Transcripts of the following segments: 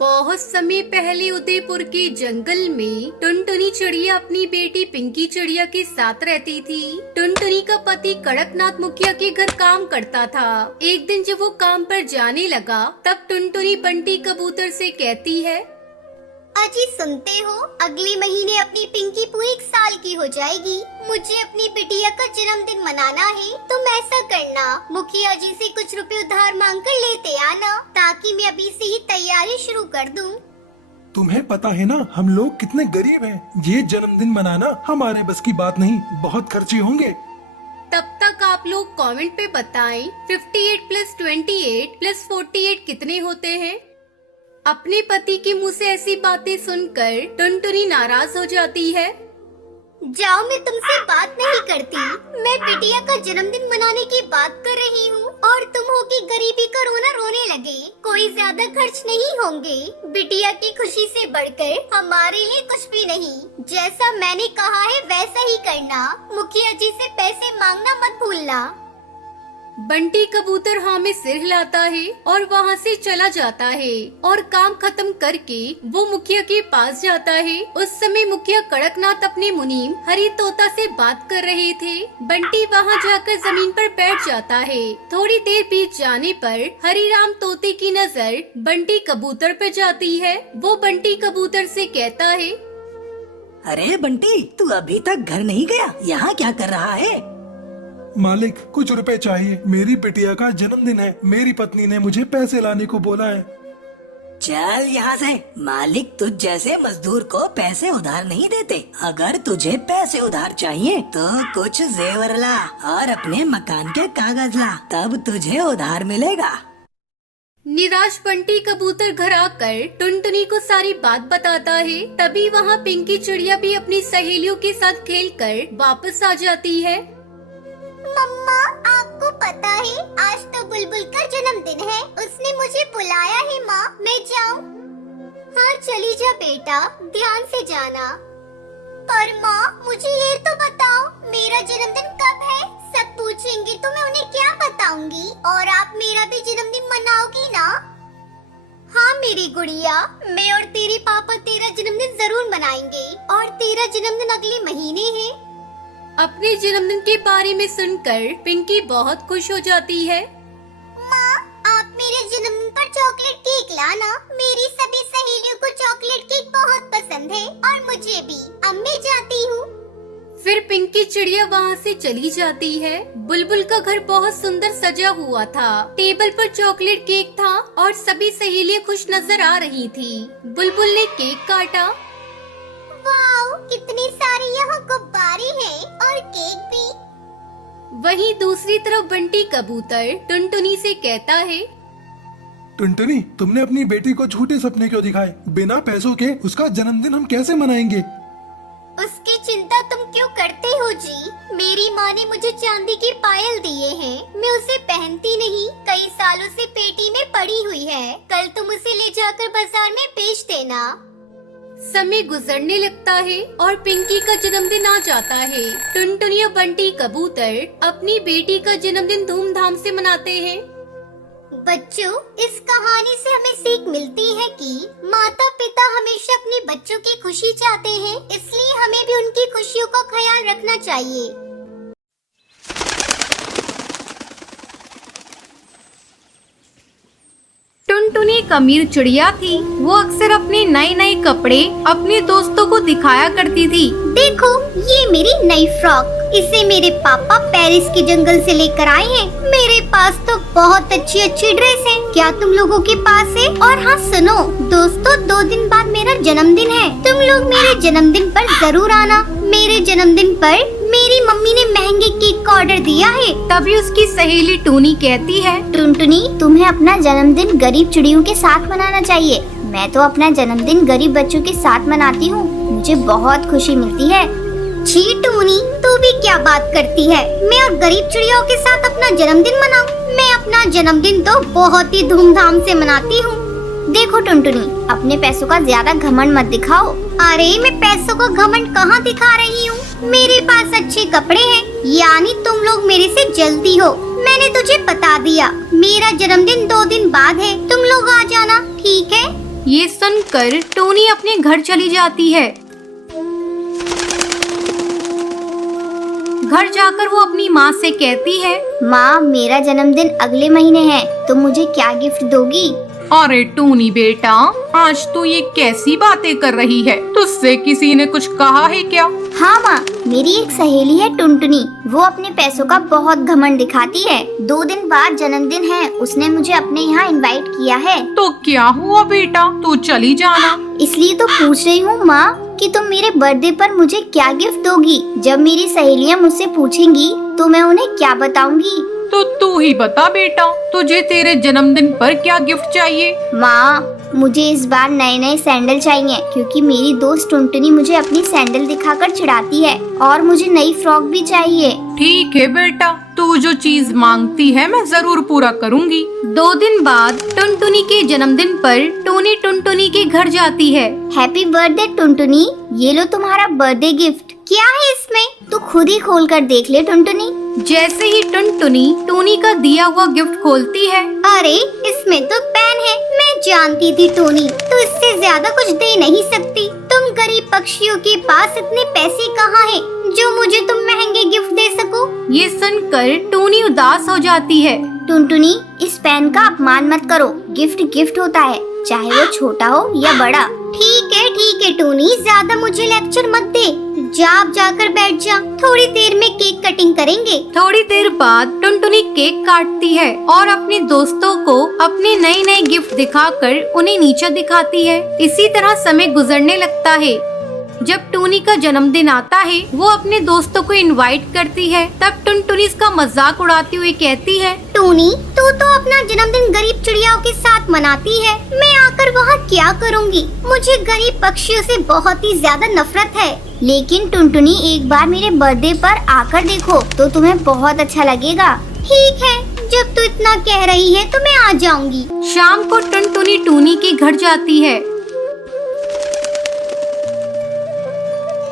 बहुत समय पहले उदयपुर के जंगल में टुनटुनी चिड़िया अपनी बेटी पिंकी चिड़िया के साथ रहती थी। टुनटुनी का पति कड़कनाथ मुखिया के घर काम करता था। एक दिन जब वो काम पर जाने लगा तब टुनटुनी बंटी कबूतर से कहती है, अजी सुनते हो, अगले महीने अपनी पिंकी पूरी 1 साल की हो जाएगी। मुझे अपनी बिटिया का जन्मदिन मनाना है। तुम ऐसा करना, मुखिया जी से कुछ रुपए उधार मांग कर लेते आना, ताकि मैं अभी से ही तैयारी शुरू कर दूं। तुम्हें पता है ना हम लोग कितने गरीब हैं। ये जन्मदिन मनाना हमारे बस की बात नहीं, बहुत खर्चे होंगे। तब तक आप लोग कमेंट पे बताएं 58 + 28 + 48 कितने होते हैं। अपने पति के मुंह से ऐसी बातें सुनकर टुनटुनी नाराज हो जाती है। जाओ, मैं तुमसे बात नहीं करती। मैं बिटिया का जन्मदिन मनाने की बात कर रही हूँ और तुम हो कि गरीबी का रोना रोने लगे। कोई ज्यादा खर्च नहीं होंगे। बिटिया की खुशी से बढ़कर हमारे लिए कुछ भी नहीं। जैसा मैंने कहा है वैसा ही करना। मुखिया जी से पैसे मांगना मत भूलना। बंटी कबूतर हाँ में सिर हिलाता है और वहाँ से चला जाता है और काम खत्म करके वो मुखिया के पास जाता है। उस समय मुखिया कड़कनाथ अपने मुनीम हरी तोता से बात कर रहे थे। बंटी वहाँ जाकर जमीन पर बैठ जाता है। थोड़ी देर बीत जाने पर हरीराम तोते की नजर बंटी कबूतर पर जाती है। वो बंटी कबूतर से कहता है, अरे बंटी, तू अभी तक घर नहीं गया? यहाँ क्या कर रहा है? मालिक, कुछ रुपए चाहिए। मेरी बिटिया का जन्मदिन है। मेरी पत्नी ने मुझे पैसे लाने को बोला है। चल यहाँ से। मालिक तुझ जैसे मजदूर को पैसे उधार नहीं देते। अगर तुझे पैसे उधार चाहिए तो कुछ जेवर ला और अपने मकान के कागज ला, तब तुझे उधार मिलेगा। निराश बंटी कबूतर घर आकर टुनटुनी को सारी बात बताता है। तभी वहाँ पिंकी चिड़िया भी अपनी सहेलियों के साथ खेलकर वापस आ जाती है। मम्मा, आपको पता है आज तो बुलबुल का जन्मदिन है। उसने मुझे बुलाया है। माँ, मैं जाऊँ? हाँ चली जा बेटा, ध्यान से जाना। पर माँ, मुझे ये तो बताओ मेरा जन्मदिन कब है? सब पूछेंगे तो मैं उन्हें क्या बताऊंगी? और आप मेरा भी जन्मदिन मनाओगी ना? हाँ मेरी गुड़िया, मैं और तेरे पापा तेरा जन्मदिन जरूर मनाएंगे। और तेरा जन्मदिन अगले महीने है। अपने जन्मदिन के बारे में सुनकर पिंकी बहुत खुश हो जाती है। माँ, आप मेरे जन्मदिन पर चॉकलेट केक लाना। मेरी सभी सहेलियों को चॉकलेट केक बहुत पसंद है और मुझे भी। अब मैं जाती हूँ। फिर पिंकी चिड़िया वहाँ से चली जाती है। बुलबुल का घर बहुत सुंदर सजा हुआ था। टेबल पर चॉकलेट केक था और सभी सहेलियाँ खुश नजर आ रही थी। बुलबुल ने केक काटा। वाओ, कितनी सारी यहाँ गुब्बारे हैं और केक भी। वहीं दूसरी तरफ बंटी कबूतर टुनटुनी से कहता है, टुनटुनी, तुमने अपनी बेटी को झूठे सपने क्यों दिखाए? बिना पैसों के उसका जन्मदिन हम कैसे मनाएंगे? उसकी चिंता तुम क्यों करते हो जी? मेरी माँ ने मुझे चांदी के पायल दिए हैं। मैं उसे पहनती नहीं। कई सालों से पेटी में पड़ी हुई है। कल तुम उसे ले जाकर बाजार में बेच देना। समय गुजरने लगता है और पिंकी का जन्मदिन आ जाता है। टुनटुनी और बंटी कबूतर अपनी बेटी का जन्मदिन धूमधाम से मनाते हैं। बच्चों, इस कहानी से हमें सीख मिलती है कि माता पिता हमेशा अपने बच्चों की खुशी चाहते हैं, इसलिए हमें भी उनकी खुशियों का ख्याल रखना चाहिए। टुनटुनी एक अमीर चिड़िया थी। वो अक्सर अपने नए नए कपड़े अपने दोस्तों को दिखाया करती थी। देखो, ये मेरी नई फ्रॉक। इसे मेरे पापा पेरिस के जंगल से लेकर आए हैं। मेरे पास तो बहुत अच्छी अच्छी ड्रेस है। क्या तुम लोगों के पास है? और हाँ सुनो दोस्तों, 2 दिन बाद मेरा जन्मदिन है। तुम लोग मेरे जन्मदिन पर जरूर आना। मेरे जन्मदिन पर मेरी मम्मी ने महंगे केक का ऑर्डर दिया है। तभी उसकी सहेली टूनी कहती है, टुनटुनी, तुम्हें अपना जन्मदिन गरीब चिड़ियों के साथ मनाना चाहिए। मैं तो अपना जन्मदिन गरीब बच्चों के साथ मनाती हूँ। मुझे बहुत खुशी मिलती है। छी टूनी, तू भी क्या बात करती है? मैं और गरीब चिड़ियों के साथ अपना जन्मदिन मनाऊं? मैं अपना जन्मदिन तो बहुत ही धूमधाम से मनाती हूँ। देखो टुनटुनी, अपने पैसों का ज्यादा घमंड मत दिखाओ। अरे मैं पैसों का घमंड कहाँ दिखा रही हूँ? मेरे पास अच्छे कपड़े हैं, यानी तुम लोग मेरे से जलती हो। मैंने तुझे बता दिया, मेरा जन्मदिन 2 दिन बाद है। तुम लोग आ जाना, ठीक है? ये सुनकर टोनी अपने घर चली जाती है। घर जाकर वो अपनी माँ से कहती है, माँ, मेरा जन्मदिन अगले महीने है, तुम मुझे क्या गिफ्ट दोगी? अरे टूनी बेटा, आज तू ये कैसी बातें कर रही है? तुझसे किसी ने कुछ कहा है क्या? हाँ माँ, मेरी एक सहेली है टुनटुनी, वो अपने पैसों का बहुत घमंड दिखाती है। 2 दिन बाद जन्मदिन है, उसने मुझे अपने यहाँ इनवाइट किया है। तो क्या हुआ बेटा, तू चली जाना। इसलिए तो पूछ रही हूँ माँ कि तुम मेरे बर्थडे पर मुझे क्या गिफ्ट दोगी? जब मेरी सहेलियाँ मुझसे पूछेंगी तो मैं उन्हें क्या बताऊंगी? तो तू ही बता बेटा, तुझे तेरे जन्मदिन पर क्या गिफ्ट चाहिए? माँ, मुझे इस बार नए सैंडल चाहिए, क्योंकि मेरी दोस्त टुनटुनी मुझे अपनी सैंडल दिखाकर चिढ़ाती है, और मुझे नई फ्रॉक भी चाहिए। ठीक है बेटा, तू जो चीज मांगती है मैं जरूर पूरा करूँगी। 2 दिन बाद टुनटुनी के जन्मदिन पर टोनी टुनटुनी के घर जाती है। हैप्पी बर्थडे टुनटुनी, ये लो तुम्हारा बर्थडे गिफ्ट। क्या है इसमें? तू खुद ही खोल कर देख ले टुनटुनी। जैसे ही टुनटुनी टोनी का दिया हुआ गिफ्ट खोलती है, अरे इसमें तो पेन है। मैं जानती थी टोनी, तो इससे ज्यादा कुछ दे नहीं सकती। तुम गरीब पक्षियों के पास इतने पैसे कहाँ हैं जो मुझे तुम महंगे गिफ्ट दे सको? ये सुनकर टोनी उदास हो जाती है। टुनटुनी, इस पेन का अपमान मत करो। गिफ्ट गिफ्ट होता है, चाहे वो छोटा हो या बड़ा। ठीक है टोनी, ज्यादा मुझे लेक्चर मत दे। जा, आप जाकर बैठ जा, थोड़ी देर में केक कटिंग करेंगे। थोड़ी देर बाद टुनटुनी केक काटती है और अपने दोस्तों को अपने नए गिफ्ट दिखाकर उन्हें नीचे दिखाती है। इसी तरह समय गुजरने लगता है। जब टोनी का जन्मदिन आता है, वो अपने दोस्तों को इनवाइट करती है। तब टुनटुनी इसका मजाक उड़ाती हुई कहती है, टोनी, तू तो अपना जन्मदिन गरीब चिड़ियाओं के साथ मनाती है। मैं आकर वहाँ क्या करूँगी? मुझे गरीब पक्षियों से बहुत ही ज्यादा नफरत है। लेकिन टुनटुनी, एक बार मेरे बर्थडे पर आकर देखो तो तुम्हें बहुत अच्छा लगेगा। ठीक है, जब तू इतना कह रही है तो मैं आ जाऊंगी। शाम को टुनटुनी टोनी के घर जाती है।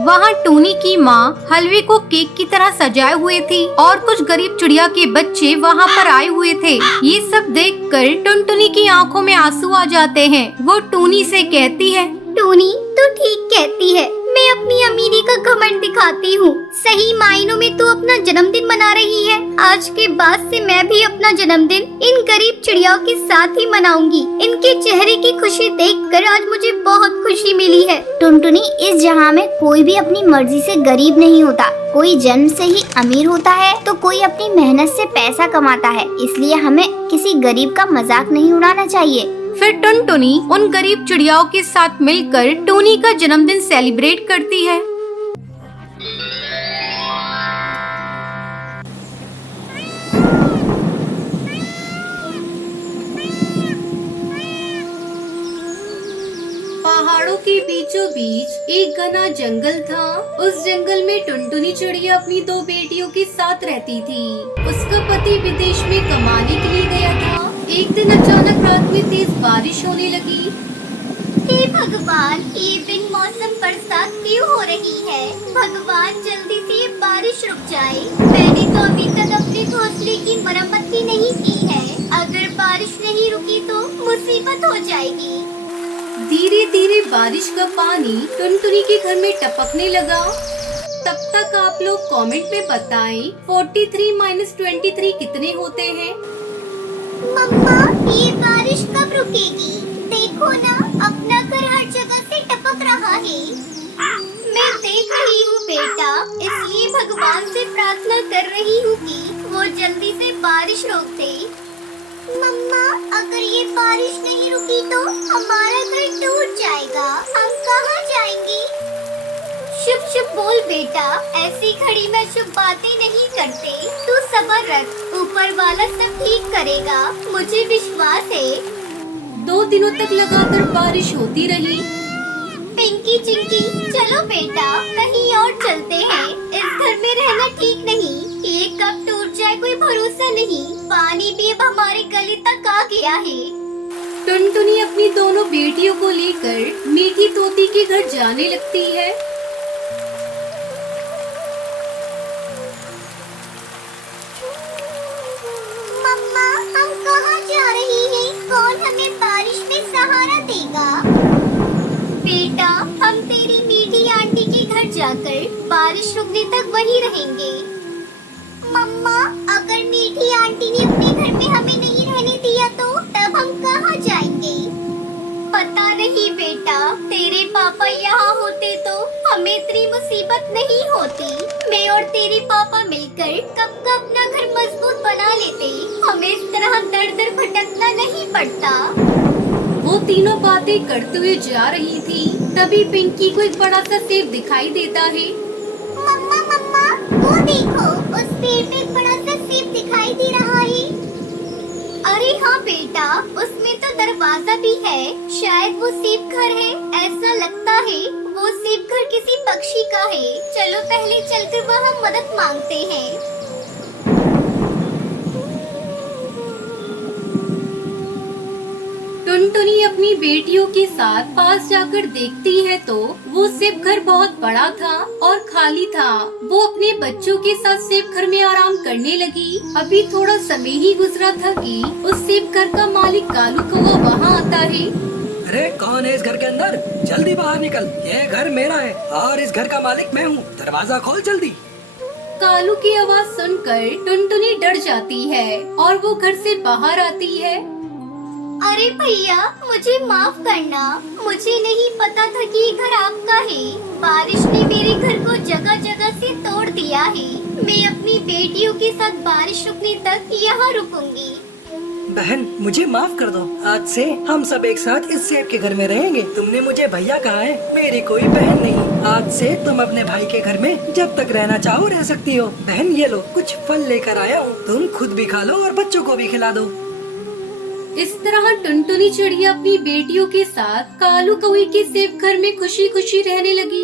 वहाँ टोनी की माँ हलवे को केक की तरह सजाए हुए थी और कुछ गरीब चिड़िया के बच्चे वहाँ पर आए हुए थे। ये सब देखकर टुनटुनी की आंखों में आंसू आ जाते हैं। वो टोनी से कहती है, टोनी, तू ठीक कहती है। मैं अपनी अमीरी का घमंड दिखाती हूँ। सही मायनों में तू अपना जन्मदिन मना रही है। आज के बाद से मैं भी अपना जन्मदिन इन गरीब चिड़ियाओं के साथ ही मनाऊंगी। इनके चेहरे की खुशी देखकर आज मुझे बहुत खुशी मिली है। टुनटुनी, इस जहाँ में कोई भी अपनी मर्जी से गरीब नहीं होता। कोई जन्म से ही अमीर होता है तो कोई अपनी मेहनत से पैसा कमाता है। इसलिए हमें किसी गरीब का मजाक नहीं उड़ाना चाहिए। फिर टुनटुनी उन गरीब चिड़ियाओं के साथ मिलकर टोनी का जन्मदिन सेलिब्रेट करती है। पहाड़ों के बीचों बीच एक घना जंगल था। उस जंगल में टुनटुनी चिड़िया अपनी 2 बेटियों के साथ रहती थी। उसका पति विदेश में कमाने के लिए गया था। एक दिन अचानक रात में तेज बारिश होने लगी। हे भगवान, ये बिन मौसम बरसात क्यों हो रही है? भगवान, जल्दी से ये बारिश रुक जाए। मैंने तो अभी तक अपने घोंसले की मरम्मत भी नहीं की है। अगर बारिश नहीं रुकी तो मुसीबत हो जाएगी। धीरे धीरे बारिश का पानी टुनटुनी के घर में टपकने लगा। तब तक आप लोग कमेंट में बताएं 43 - 23 कितने होते हैं। मम्मा, ये बारिश कब रुकेगी? देखो ना, अपना घर हर जगह से टपक रहा है। मैं देख रही हूँ बेटा, इसलिए भगवान से प्रार्थना कर रही हूँ कि वो जल्दी से बारिश रोक दे। मम्मा, अगर ये बारिश नहीं रुकी तो हमारा घर टूट जाएगा। हम कहाँ जाएंगे? शुभ शुभ बोल बेटा, ऐसी घड़ी में शुभ बातें नहीं करते। तू सब्र रख, ऊपर वाला सब ठीक करेगा, मुझे विश्वास है। 2 दिनों तक लगातार बारिश होती रही। पिंकी चिंकी, चलो बेटा, कहीं और चलते हैं। इस घर में रहना ठीक नहीं। ये कब टूट जाए कोई भरोसा नहीं। पानी भी अब हमारे गले तक आ गया है। टुनटुनी अपनी दोनों बेटियों को लेकर मीठी तोती के घर जाने लगती है। मम्मा, हम कहाँ जा रही हैं? कौन हमें बारिश में सहारा देगा? जाएगा। बेटा, हम तेरी मीठी आंटी के घर जाकर बारिश रुकने तक वहीं रहेंगे। मम्मा, अगर मीठी आंटी ने अपने घर में हमें नहीं रहने दिया तो तब हम कहाँ जाएंगे? पता नहीं बेटा, तेरे पापा यहाँ होते तो हमें इतनी मुसीबत नहीं होती। मैं और तेरे पापा मिलकर कब का अपना घर मजबूत बना लेते, हमें इस तरह दर दर भटकना नहीं पड़ता। वो तीनों बातें करते हुए जा रही थी, तभी पिंकी को एक बड़ा सा सेब दिखाई देता है। मम्मा मम्मा, वो देखो, उस पेड़ पे एक बड़ा सा सेब दिखाई दे रहा है। अरे हाँ बेटा, उसमें तो दरवाजा भी है, शायद वो सेब घर है। ऐसा लगता है वो सेब घर किसी पक्षी का है। चलो पहले चलकर वहाँ मदद मांगते हैं। टुनटुनी अपनी बेटियों के साथ पास जाकर देखती है तो वो सेब घर बहुत बड़ा था और खाली था। वो अपने बच्चों के साथ सेब घर में आराम करने लगी। अभी थोड़ा समय ही गुजरा था कि उस सेब घर का मालिक कालू कौवा वहाँ आता है। अरे कौन है इस घर के अंदर? जल्दी बाहर निकल, ये घर मेरा है और इस घर का मालिक मैं हूँ। दरवाजा खोल जल्दी। कालू की आवाज सुनकर टुनटुनी डर जाती है और वो घर से बाहर आती है। अरे भैया, मुझे माफ करना, मुझे नहीं पता था कि ये घर आपका है। बारिश ने मेरे घर को जगह जगह से तोड़ दिया है। मैं अपनी बेटियों के साथ बारिश रुकने तक यहाँ रुकूंगी। बहन, मुझे माफ कर दो। आज से हम सब एक साथ इस सेब के घर में रहेंगे। तुमने मुझे भैया कहा है, मेरी कोई बहन नहीं। आज से तुम अपने भाई के घर में जब तक रहना चाहो रह सकती हो। बहन, ये लो, कुछ फल लेकर आया हूँ, तुम खुद भी खा लो और बच्चों को भी खिला दो। इस तरह टुनटुनी चिड़िया अपनी बेटियों के साथ कालू कौवे के सेब घर में खुशी खुशी रहने लगी।